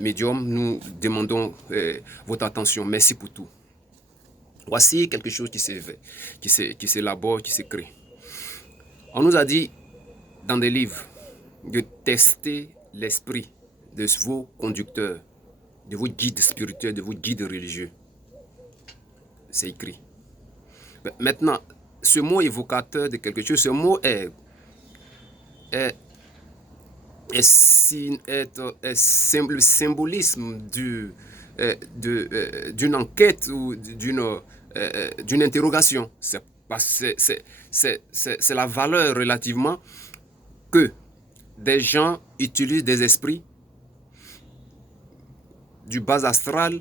médium, nous demandons votre attention. Merci pour tout. Voici quelque chose qui s'élabore, qui se crée. On nous a dit dans des livres de tester l'esprit de vos conducteurs, de vos guides spirituels, de vos guides religieux. C'est écrit. Maintenant, ce mot évocateur de quelque chose, ce mot est le symbolisme d'une enquête ou d'une interrogation. C'est la valeur relativement que des gens utilisent des esprits du bas astral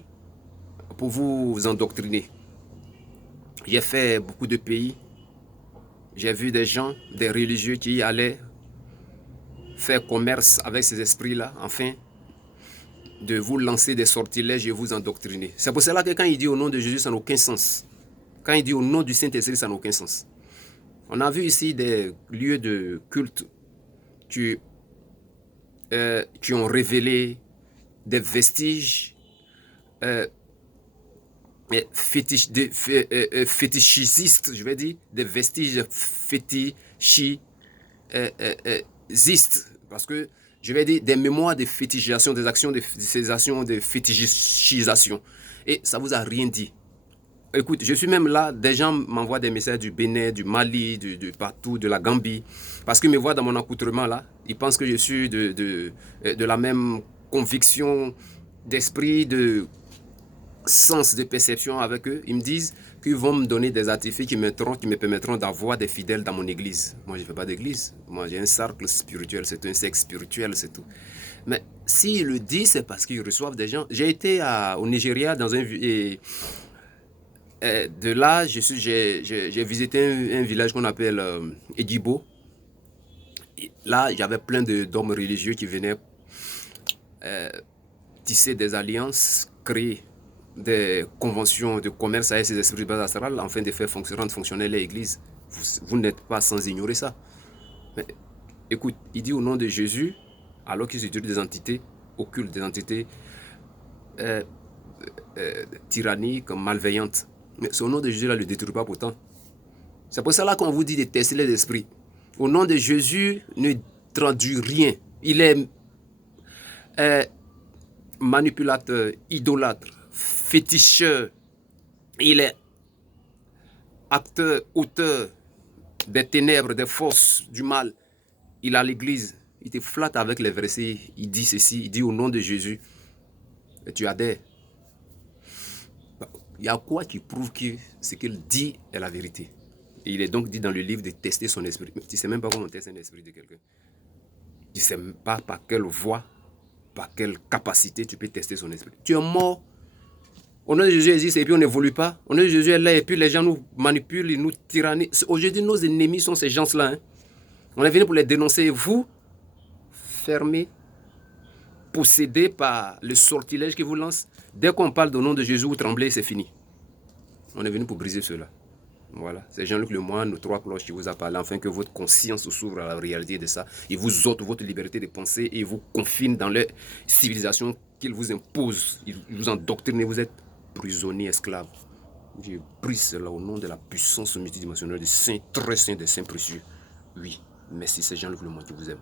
pour vous endoctriner. J'ai fait beaucoup de pays. J'ai vu des gens, des religieux qui allaient faire commerce avec ces esprits-là, afin de vous lancer des sortilèges et vous endoctriner. C'est pour cela que quand il dit au nom de Jésus, ça n'a aucun sens. Quand il dit au nom du Saint-Esprit, ça n'a aucun sens. On a vu ici des lieux de culte qui ont révélé des vestiges fétichistes, je vais dire, des vestiges fétichistes, parce que je vais dire des mémoires de fétichisation, des actions de fétichisation. Et ça vous a rien dit. Écoute, je suis même là, des gens m'envoient des messages du Bénin, du Mali, de partout, de la Gambie, parce qu'ils me voient dans mon accoutrement là. Ils pensent que je suis de la même conviction d'esprit, de sens de perception avec eux. Ils me disent qu'ils vont me donner des artifices qui me permettront d'avoir des fidèles dans mon église. Moi, je ne fais pas d'église. Moi, j'ai un cercle spirituel, c'est un sexe spirituel, c'est tout. Mais s'ils le disent, c'est parce qu'ils reçoivent des gens. J'ai été au Nigeria dans un... de là, j'ai visité un village qu'on appelle Edibo. Là, j'avais plein d'hommes religieux qui venaient tisser des alliances, créer des conventions de commerce avec ces esprits de base astrale afin de faire fonctionner l'église. Vous n'êtes pas sans ignorer ça. Mais écoute, il dit au nom de Jésus, alors qu'ils utilisent des entités occultes, des entités tyranniques, malveillantes. Mais ce nom de Jésus là ne le détruit pas pourtant. C'est pour cela qu'on vous dit de tester les esprits. Au nom de Jésus ne traduit rien. Il est manipulateur, idolâtre, féticheur. Il est acteur, auteur des ténèbres, des forces, du mal. Il a l'église. Il te flatte avec les versets. Il dit ceci, il dit au nom de Jésus. Et tu adhères. Il y a quoi qui prouve que ce qu'il dit est la vérité? Et il est donc dit dans le livre de tester son esprit. Mais tu ne sais même pas comment on teste un esprit de quelqu'un. Tu ne sais même pas par quelle voie, par quelle capacité tu peux tester son esprit. Tu es mort. Au nom de Jésus existe et puis on n'évolue pas. Au nom de Jésus est là et puis les gens nous manipulent, ils nous tyrannisent. Aujourd'hui, nos ennemis sont ces gens-là. Hein. On est venu pour les dénoncer. Vous, fermés, possédés par le sortilège qui vous lance. Dès qu'on parle du nom de Jésus, vous tremblez, c'est fini. On est venu pour briser cela. Voilà, c'est Jean-Luc Lemoine, nos trois cloches qui vous a parlé, afin que votre conscience s'ouvre à la réalité de ça. Il vous ôte votre liberté de penser et vous confine dans leur civilisation qu'ils vous imposent. Ils vous endoctrinent, vous êtes prisonniers, esclaves. Je brise cela au nom de la puissance multidimensionnelle des saints, très saints, des saints précieux. Oui, merci, c'est Jean-Luc Lemoine qui vous aime.